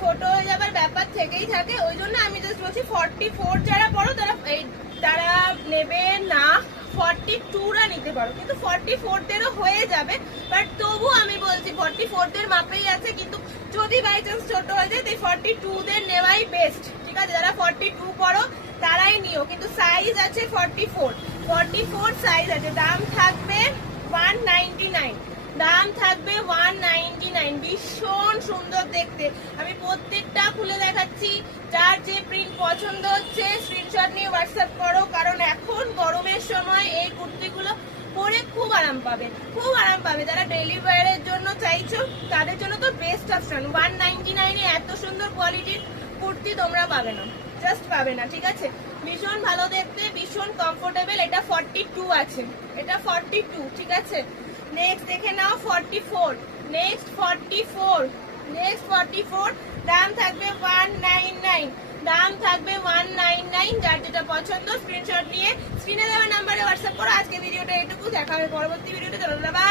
ছোট হয়ে যাবার ব্যাপার থেকেই থাকে। ওই জন্য আমি জাস্ট বলছি 44 যারা পড়ো তারা নেবে না, 42রা নিতে পারো, কিন্তু 44দেরও হয়ে যাবে। বাট তবু আমি বলছি 44দের মাপেই আছে, কিন্তু যদি বাই চান্স ছোট হয়ে যায় তাই 42দের নেওয়াই বেস্ট। ঠিক আছে, যারা 42 পড়ো তারাই নিও, কিন্তু সাইজ আছে 44 সাইজ আছে। দাম থাকবে 199, দাম থাকবে 199। ভীষণ সুন্দর দেখতে, আমি প্রত্যেকটা খুলে দেখাচ্ছি। যার যে প্রিন্ট পছন্দ হচ্ছে স্ক্রিনশট নিয়ে হোয়াটসঅ্যাপ করো, কারণ এখন গরমের সময় এই কুর্তিগুলো পরে খুব আরাম পাবে, খুব আরাম পাবে। যারা ডেইলি ওয়্যারের জন্য চাইছো তাদের জন্য তো বেস্ট অপশন। 199 এ এত সুন্দর কোয়ালিটির কুর্তি তোমরা পাবে না, জাস্ট পাবে না। ঠিক আছে, ভীষণ ভালো দেখতে, ভীষণ কমফোর্টেবল। এটা 42 আছে, এটা 42। ঠিক আছে, নেক্সট দেখে নাও 44, নেক্সট 44, দাম থাকবে 199, দাম থাকবে 199। যার যেটা পছন্দ স্ক্রিনশট নিয়ে স্ক্রিনে দেওয়া নাম্বারে হোয়াটসঅ্যাপ করো। আজকে ভিডিওটা এটুকু, দেখা হবে পরবর্তী ভিডিওতে। চলো বাই।